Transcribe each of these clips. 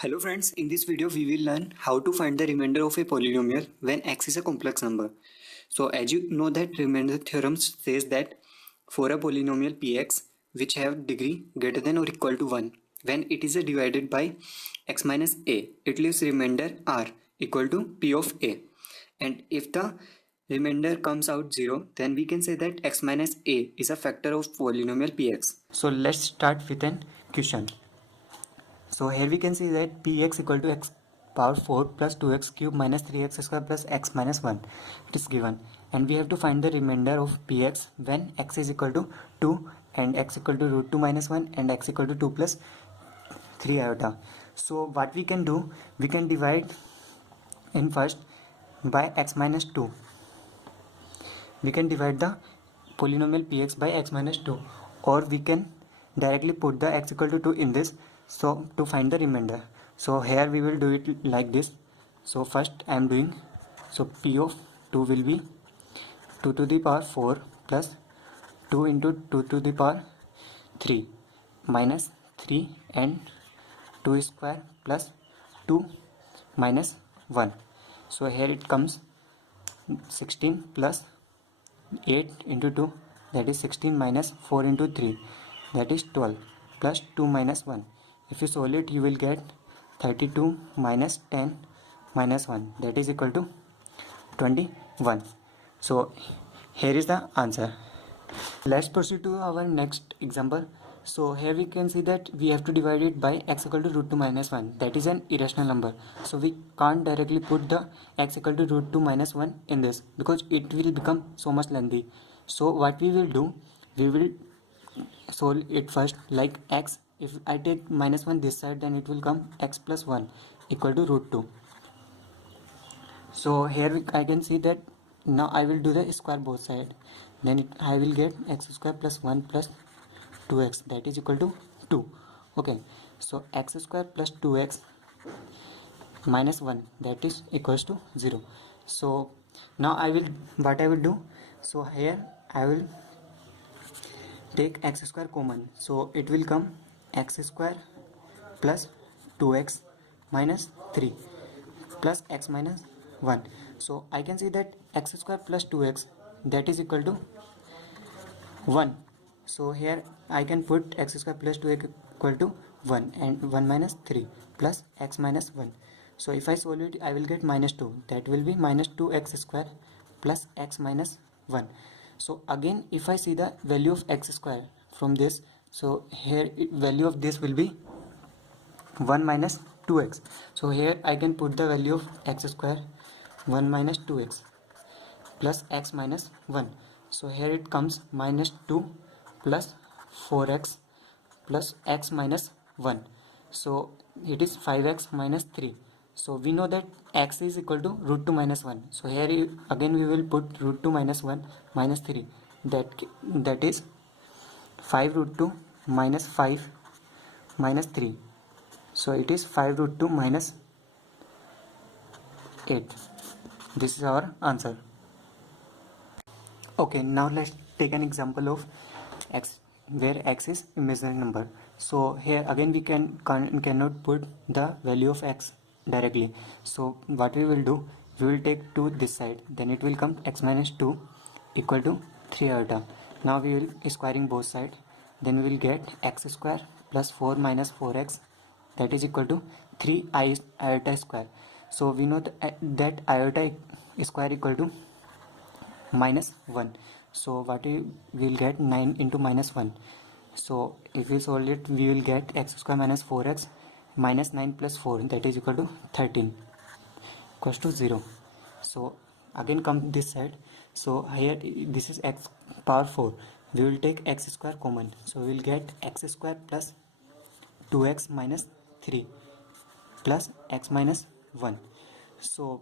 Hello friends, in this video we will learn how to find the remainder of a polynomial when x is a complex number. So as you know that remainder theorem says that for a polynomial px which have degree greater than or equal to 1, when it is divided by x minus a, it leaves remainder r equal to p of a. And if the remainder comes out 0, then we can say that x minus a is a factor of polynomial px. So let's start with an question. So here we can see that px equal to x power 4 plus 2x cube minus 3x square plus x minus 1. It is given, and we have to find the remainder of px when x is equal to 2 and x equal to root 2 minus 1 and x equal to 2 plus 3 iota. So what we can do, we can divide in first by x minus 2. We can divide the polynomial px by x minus 2, or we can directly put the x equal to 2 in this, so to find the remainder. So here we will do it like this. So first I am doing, so p of 2 will be 2 to the power 4 plus 2 into 2 to the power 3 minus 3 and 2 square plus 2 minus 1. So here it comes 16 plus 8 into 2, that is 16 minus 4 into 3, that is 12 plus 2 minus 1. If you solve it, you will get 32 minus 10 minus 1, that is equal to 21. So here is the answer. Let's proceed to our next example. So here we can see that we have to divide it by x equal to root 2 minus 1. That is an irrational number. So we can't directly put the x equal to root 2 minus 1 in this, because it will become so much lengthy. So what we will do, we will solve it first like x. If I take minus 1 this side, then it will come x plus 1 equal to root 2. So here I can see that now I will do the square both side, then I will get x square plus 1 plus 2x, that is equal to 2. Okay, so x square plus 2x minus 1, that is equals to 0. So now what I will do, so here I will take x square common, so it will come x square plus 2x minus 3 plus x minus 1. So I can see that x square plus 2x, that is equal to 1. So here I can put x square plus 2x equal to 1 and 1 minus 3 plus x minus 1. So if I solve it, I will get minus 2, that will be minus 2x square plus x minus 1. So again, if I see the value of x square from this, so here value of this will be 1 minus 2x. So here I can put the value of x square 1 minus 2x plus x minus 1. So here it comes minus 2 plus 4x plus x minus 1. So it is 5x minus 3. So we know that x is equal to root 2 minus 1. So here again we will put root 2 minus 1 minus 3. That is 5 root 2 minus 5 minus 3. So it is 5 root 2 minus 8. This is our answer. Okay, now let's take an example of x where x is imaginary number. So here again we cannot put the value of x directly. So what we will do, we will take 2 this side, then it will come x minus 2 equal to 3 iota. Now we will squaring both sides, then we will get x square plus 4 minus 4x, that is equal to 3 iota square. So we know that iota square equal to minus 1. So what we will get 9 into minus 1. So if we solve it, we will get x square minus 4x minus 9 plus 4, that is equal to 13 equals to 0. So again come this side. So here this is x power 4. We will take x square common. So we will get x square plus 2x minus 3 plus x minus 1. So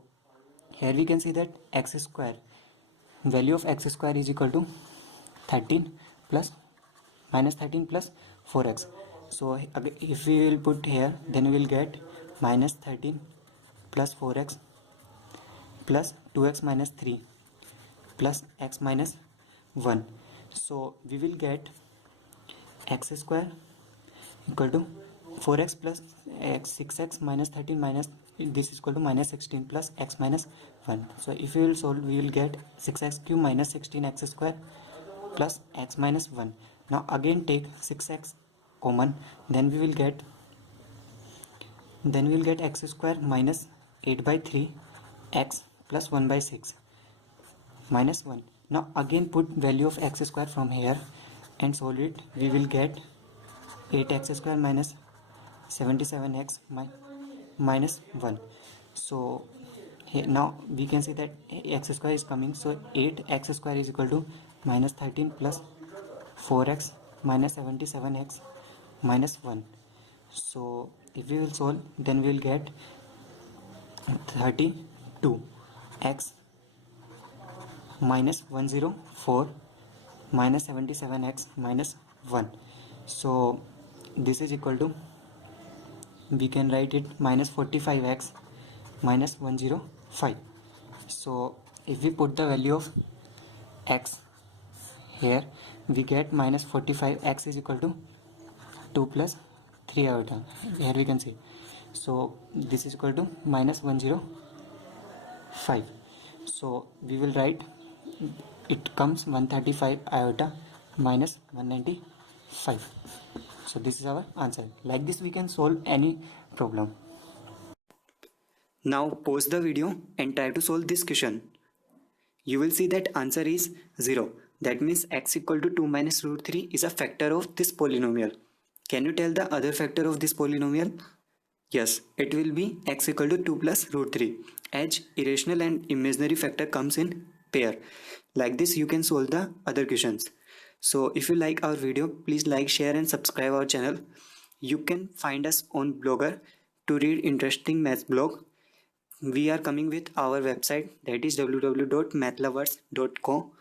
here we can see that x square, value of x square is equal to 13 plus minus 13 plus 4x. So if we will put here, then we will get minus 13 plus 4x plus 2x minus 3 plus x minus 1. So we will get x square equal to 4x plus x 6x minus 13 minus this is equal to minus 16 plus x minus 1. So if we will solve, we will get 6x cube minus 16x square plus x minus 1. Now again take 6x common, then we will get x square minus 8 by 3 x plus 1 by 6 minus 1. Now again put value of x square from here and solve it. We will get 8x square minus 77x minus 1. So here now we can see that x square is coming, so 8x square is equal to minus 13 plus 4x minus 77x minus 1. So if we will solve, then we will get 32 x minus 104 minus 77x minus 1. So this is equal to, we can write it minus 45x minus 105. So if we put the value of x here, we get minus 45x is equal to 2 plus 3 iota. Here we can see. So this is equal to minus 105. So we will write it comes 135 iota minus 195. So this is our answer. Like this we can solve any problem. Now pause the video and try to solve this question. You will see that answer is 0. That means x equal to 2 minus root 3 is a factor of this polynomial. Can you tell the other factor of this polynomial? Yes, it will be x equal to 2 plus root 3, as irrational and imaginary factor comes in pair. Like this you can solve the other questions. So if you like our video, please like, share and subscribe our channel. You can find us on Blogger to read interesting math blog. We are coming with our website, that is www.mathlovers.co.